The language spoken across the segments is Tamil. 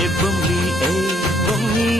ebongi ebongi.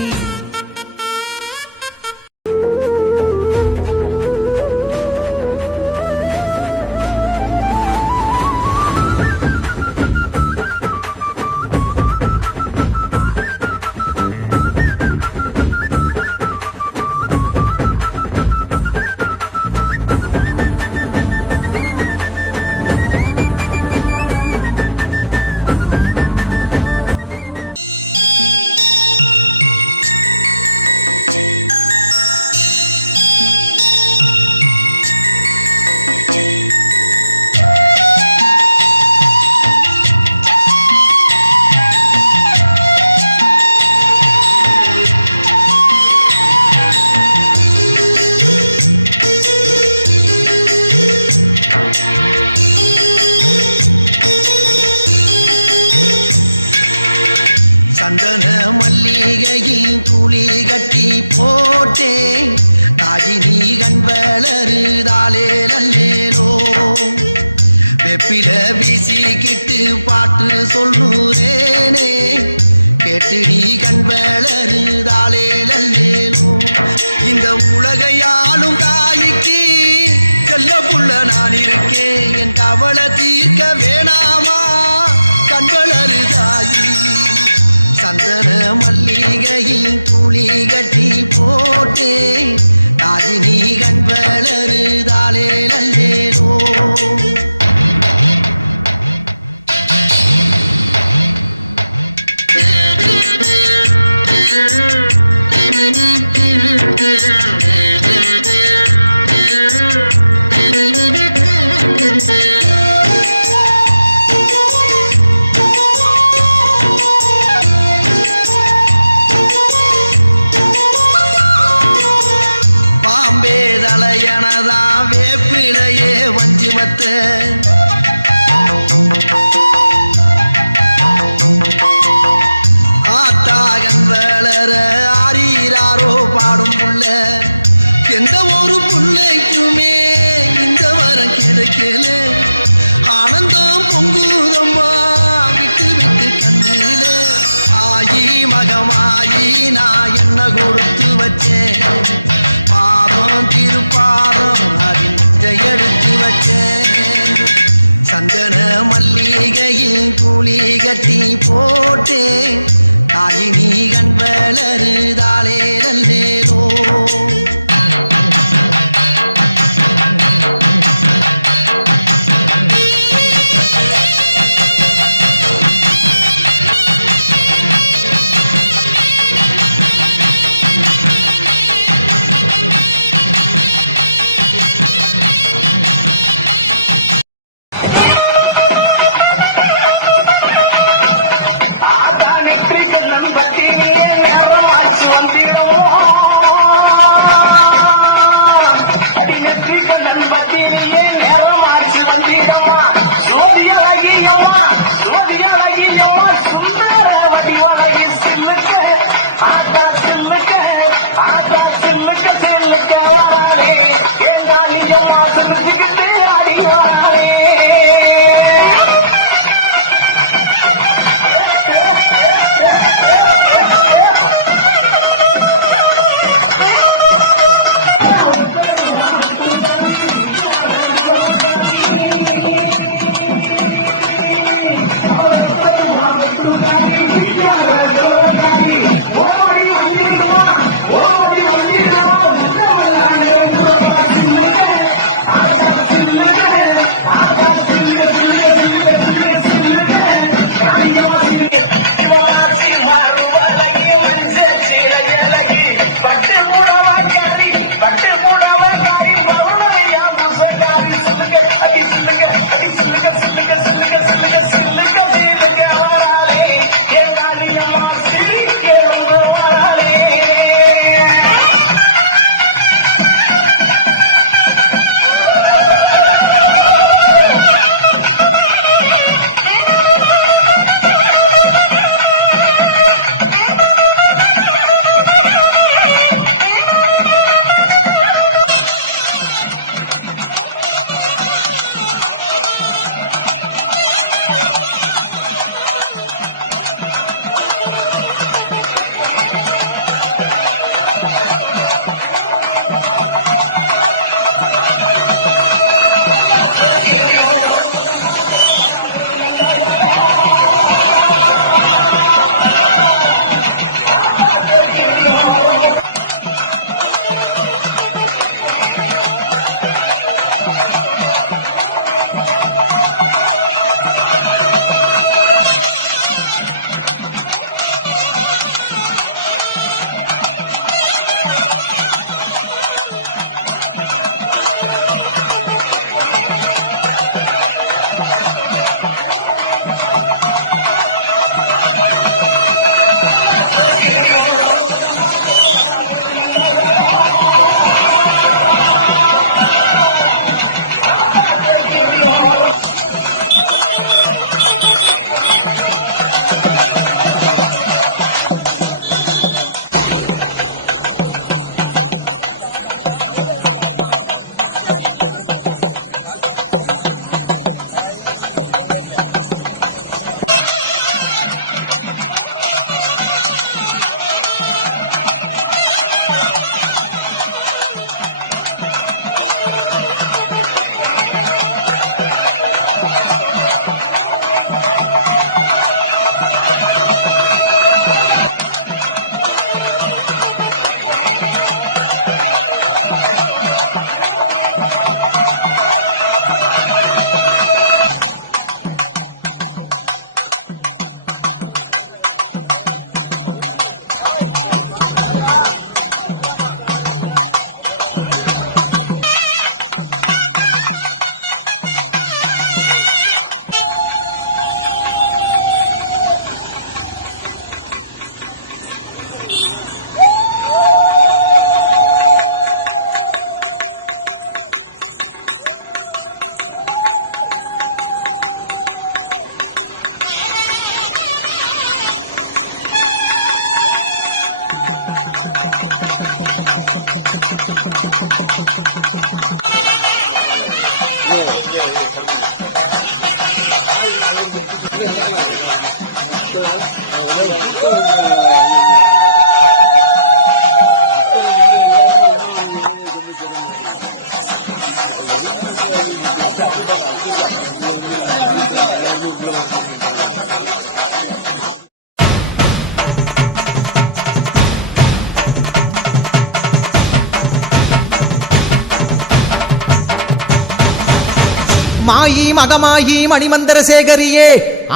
மாயி மகமாயி மணிமந்திர சேகரியே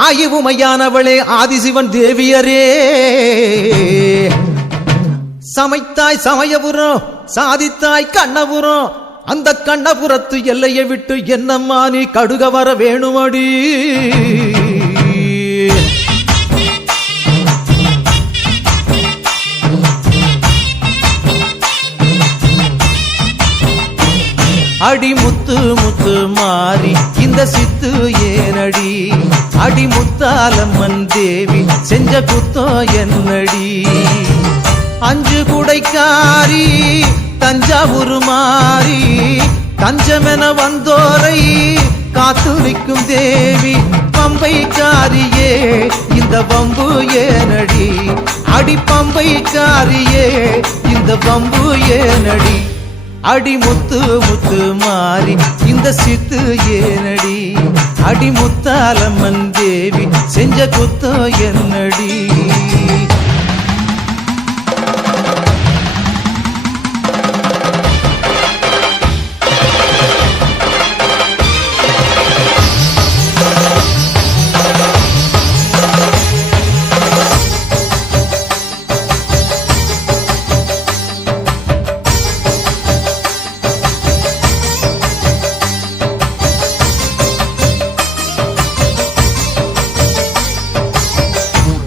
ஆயுவுமையானவளே ஆதிசிவன் தேவியரே சமைத்தாய் சமயபுரம் சாதித்தாய் கண்ணபுரம் அந்த கண்ணபுரத்து எல்லையை விட்டு என்னம்மா நீ கடுக வர வேணுமடி அடி முத்து முத்து மாறி இந்த சித்து ஏனடி அடி முத்தாலம்மன் தேவி செஞ்ச குத்தோ என்னடி அஞ்சு குடைக்காரி தஞ்சாவூர் மாறி தஞ்சமென வந்தோரை காத்து நிற்கும் தேவி பம்பைக்காரியே இந்த பம்பு ஏனடி அடி பம்பைக்காரியே இந்த பம்பு ஏனடி அடி முத்து முத்து மாறி இந்த சித்து ஏனடி அடி முத்தாலம்மன் தேவி செஞ்ச குத்தோ என்னடி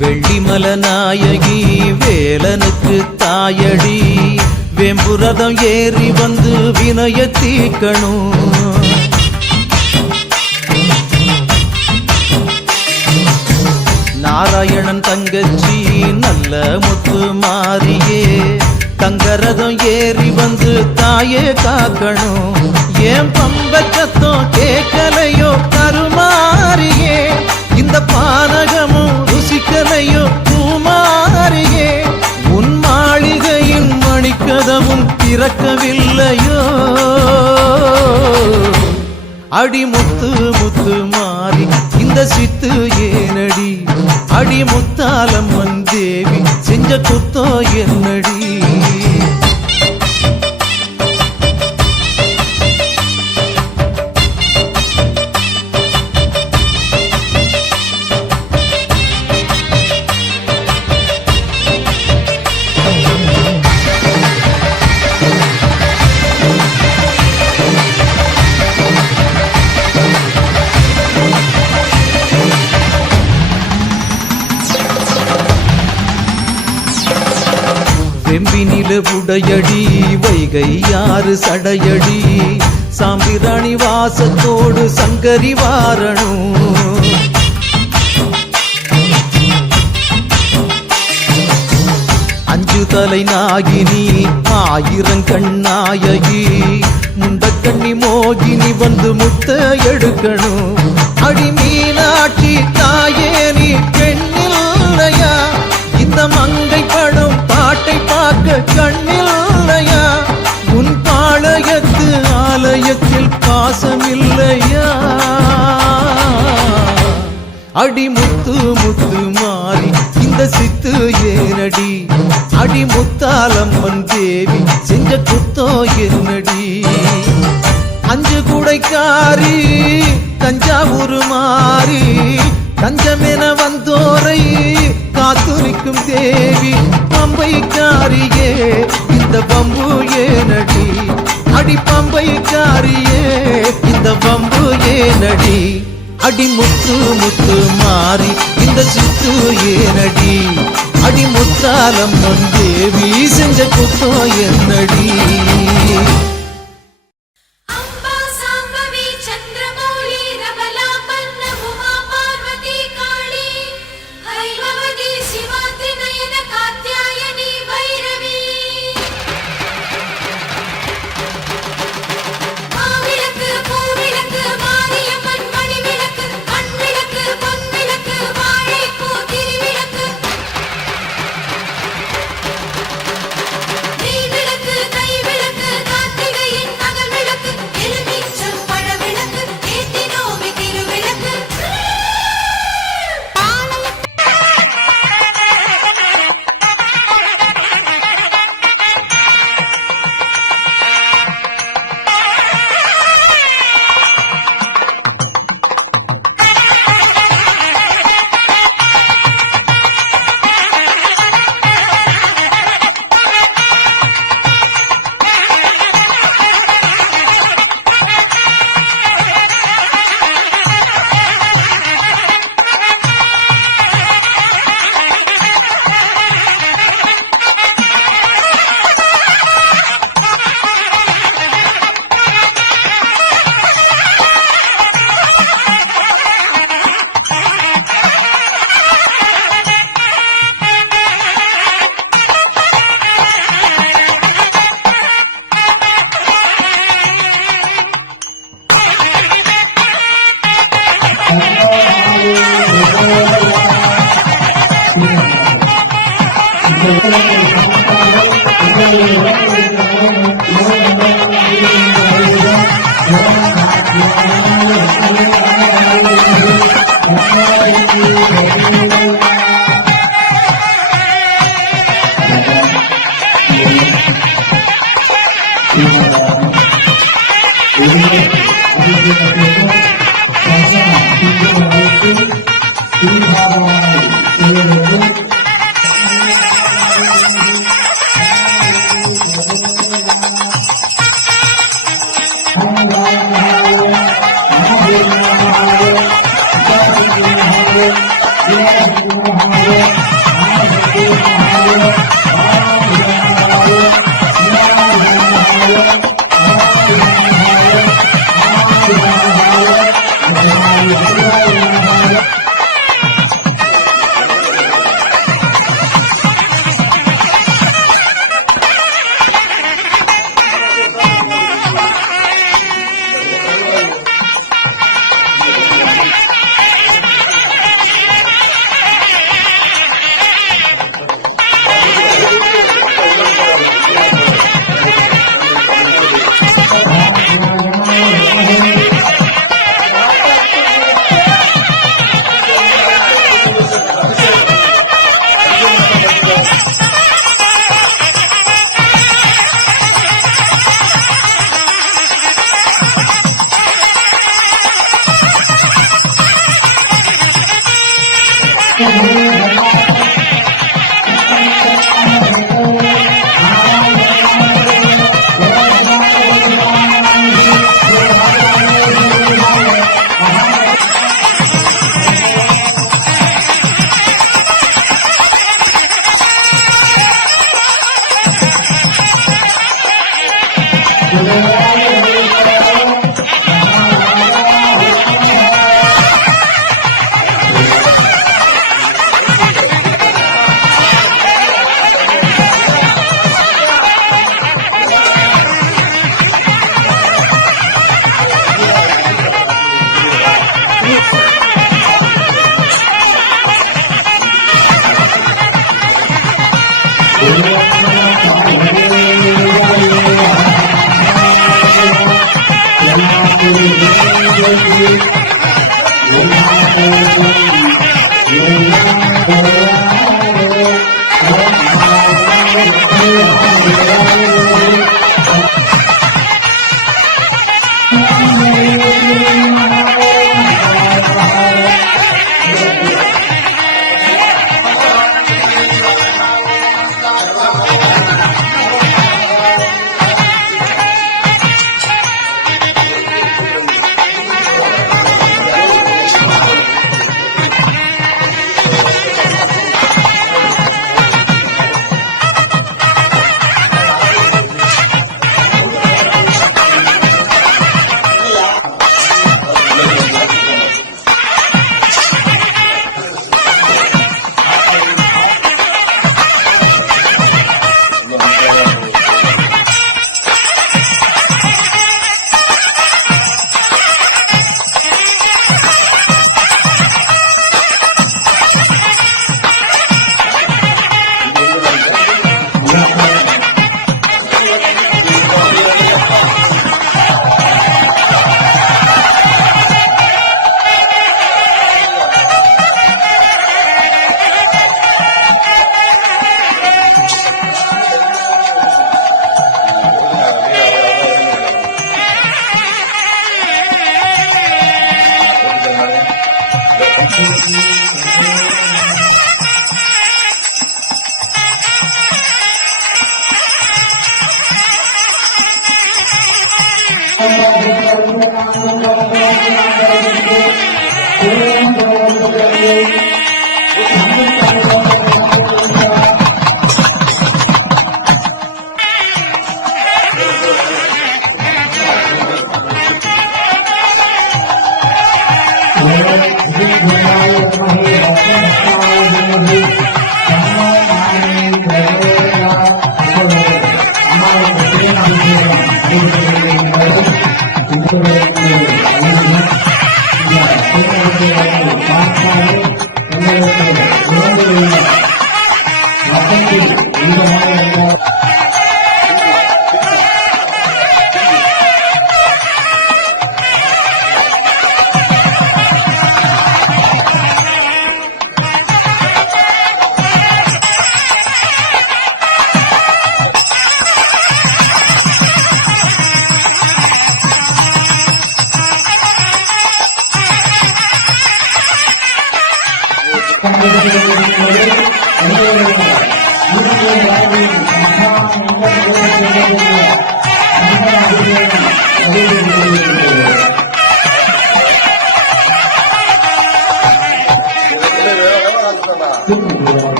வெள்ளிமல நாயகி வேலனுக்கு தாயடி வெம்புரதம் ஏறி வந்து வினய தீக்கணும் நாராயணன் தங்கச்சி நல்ல முத்து மாறியே தங்கரதம் ஏறி வந்து தாயே காக்கணும் ஏன் பம்பச்சத்தம் கேட்கலையோ கருமாறியே இந்த பானகமும் ருசிக்கலையோ பூமாரியே உன் மாளிகையின் மணிக்கதவும் திறக்கவில்லையோ அடி முத்து முத்து மாறி இந்த சித்து ஏனடி அடி முத்தாலம்மன் தேவி செஞ்ச குத்தோ என்னடி வெம்பினில புடையடி வைகை யாறு சடையடி சாம்பிராணி வாசத்தோடு சங்கரி வாரணும் அஞ்சு தலை நாகினி ஆயிரங்கண்ணாயகி முண்டக்கண்ணி மோகினி வந்து முத்த எடுக்கணும் அடி மீனாட்சி தாயே நீ பெண்ணில்லையா இந்த மங்கை படும் பாட்டை பார்க்க கண்ணில்லையா உன் பாளையத்து ஆலயத்தில் பாசமில்லையா அடி முத்து முத்து மாறி இந்த சித்து ஏனடி அடி முத்தாலம்மன் தேவி செஞ்ச குத்தோ என்னடி அஞ்சு குடைக்காரி தஞ்சாவூர் மாறி தஞ்சமென வந்தோரை காத்துரிக்கும் தேவி பம்பைக்காரியே இந்த பம்பு ஏனடி அடி பம்பைக்காரியே இந்த பம்பு ஏனடி அடி முத்து முத்து மாறி இந்த சித்து ஏனடி அடி முத்தாலம்மன் தேவி செஞ்ச குத்தோ என்னடி மாவிளக்கு பூவிளக்கு மாரியம்மன் மணிவிளக்கு மண்விளக்கு பொன்விளக்கு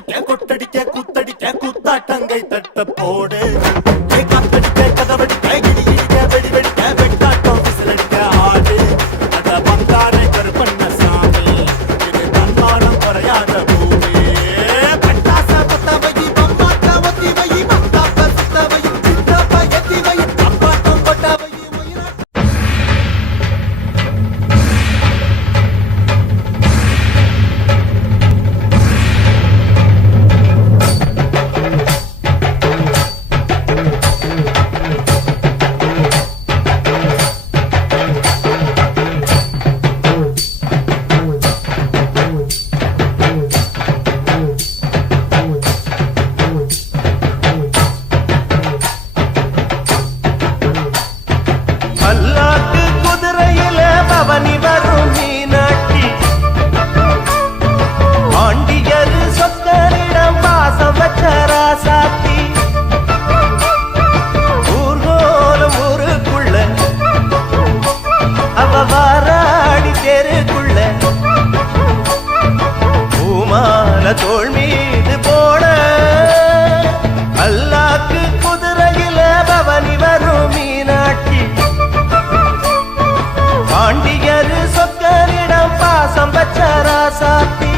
கட்டடிக்க கொட்டடிக்க குத்தடிக்க குத்தாட்டங்கை தட்ட போடு காத்தடிக்க கதவடிக்க இடி இடிக்க வெடி வெடிக்க வெட்டாட்டம் விசிலடிக்க ஆடு அத பந்தாரை கருப்பண்ண சாமி இது தன்மானம் குறையாத பூமி பட்டாச பத்தவை பம்பாட்ட ஒத்தி வை மத்தாப்ப சுத்தவை சித்தப்ப எத்தி வை அப்பாட்டம் கொட்டவை மயிலாட்டம் பல்லாக்கு குதிரையில பவனி வரும் மீனாட்சி பாண்டியரு சொக்கரிடம் பாசம் வச்ச ராசாத்தி ஊர்கோலம் ஊருக்குள்ள அவ வாராடி தெருக்குள்ள பூமால தோள் மீது போட பல்லாக்கு குதிரையில பவனி வரும் மீனாட்சி பாண்டியரு சொக்கரிடம் பாசம் வச்ச ராசாத்தி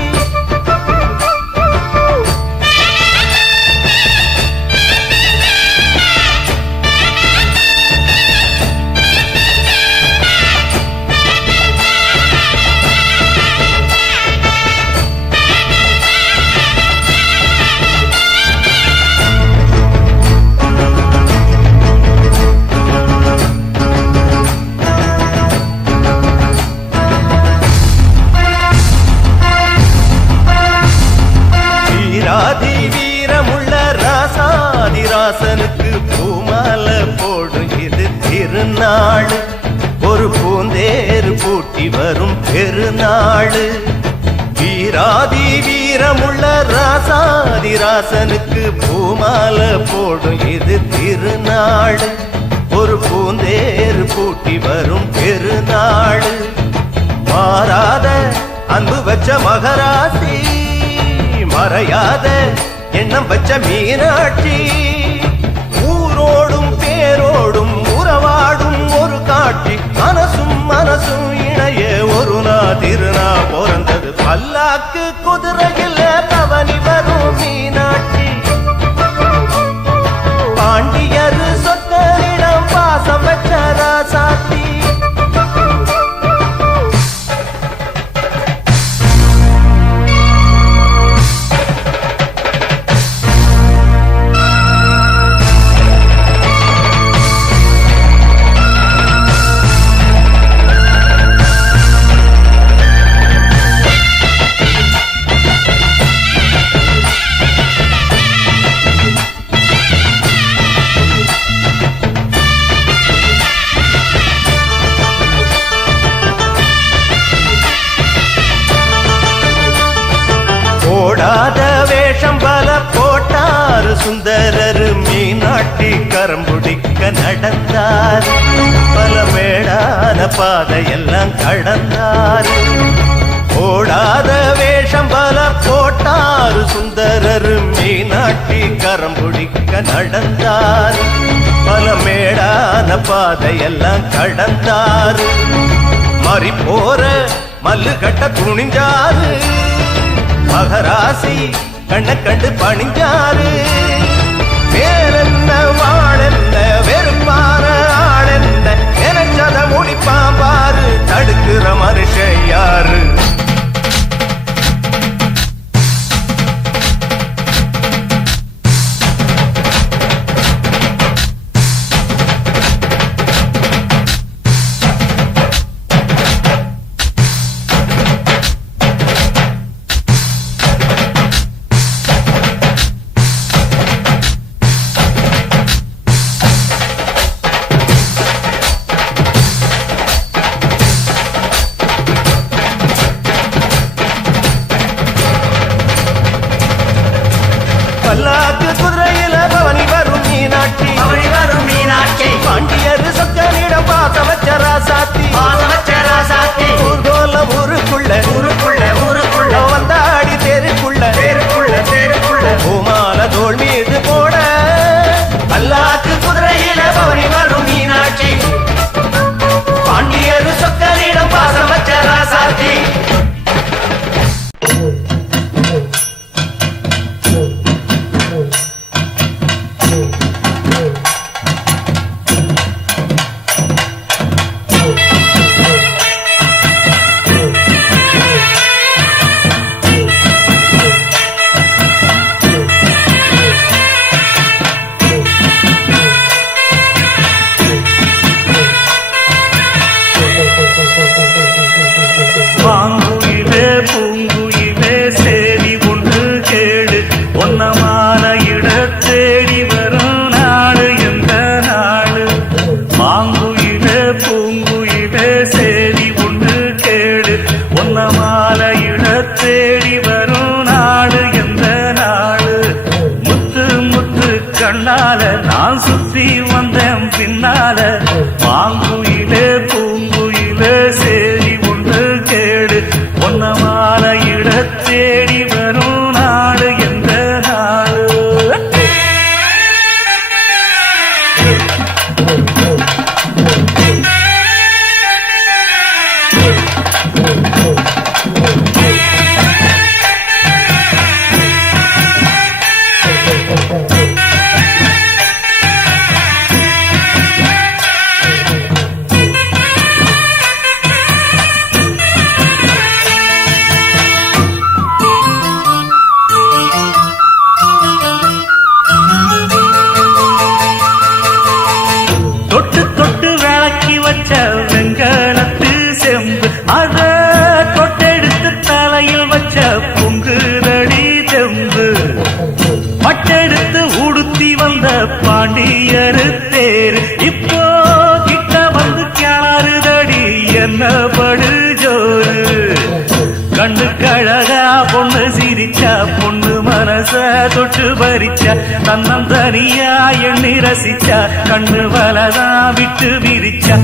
வீராதி வீரமுள்ள ராசாதிராசனுக்கு பூமால போடும் இது திருநாள் ஒரு பூந்தேறு பூட்டி வரும் பெருநாள் வீராதி வீரமுள்ள ராசாதிராசனுக்கு பூமால போடும் இது திருநாள் ஒரு பூந்தேறு பூட்டி வரும் பெருநாள் மாறாத அன்பு வச்ச மகராசி மறையாத எண்ணம் வச்ச மீனாட்சி ஊரோடும் பேரோடும் உறவாடும் ஒரு காட்சி மனசும் மனசும் இணைய ஒரு திருநா பிறந்தது பல்லாக்கு குதிரையில் பவனி வரும் மீனாட்சி பாண்டியரு சொக்கரிடம் பாசம் வச்ச ராசாத்தி போடாத வேஷம் பல போட்டாரு சுந்தரரு மீனாட்டி கரம்புடிக்க நடந்தார் பல மேடான பாதையெல்லாம் கடந்தார் போடாத வேஷம் பல போட்டாரு சுந்தரரு மீனாட்டி கரம்புடிக்க நடந்தார் பல மேடான பாதையெல்லாம் கடந்தார் மறி போற மல்லு கட்ட துணிஞ்சாரு மகராசி கண்ண கண்டு பணிஞ்சாரு வேறென்ன வாழென்ன வெறுப்பான ஆளென்ன நினைச்சத முடிப்பான் பாரு தடுக்கிற மனுஷன் யாரு பல்லாக்கு குதிரையில பவனி வரும் மீனாட்சி பாண்டியரு சொக்கனிடம் பாசம் வச்ச ராசாத்தி ஊர்கோல ஊருக்குள்ள வந்தாடி தெருக்குள்ள கண்ணால நான் சுத்தி வந்தேன் பின்னால மாங்குயிலே பூங்குயிலே சேரி ஒன்று கேடு ஒன்ன மாலையிட தேடி வரும் நாடு எந்த நாடு தொட்டு தொட்டு விளக்கி வச்ச வெங்கலத்து செம்பு அத தொட்டெடுத்து தலையில் வச்ச பொங்குதடி தெம்பு பட்டெடுத்து உடுத்தி வந்த பாண்டியரு தேரு இப்போ கிட்ட வந்து கிளாறுதடி என்ன படு ஜோரு கண்ணு கழகா பொண்ணு சிரிச்சா பொண்ணு மனச தொட்டு பறிச்சா தன்னம் தனியா எண்ணி ரசிச்சா கண்ணு வலதான் விட்டு விரிச்சா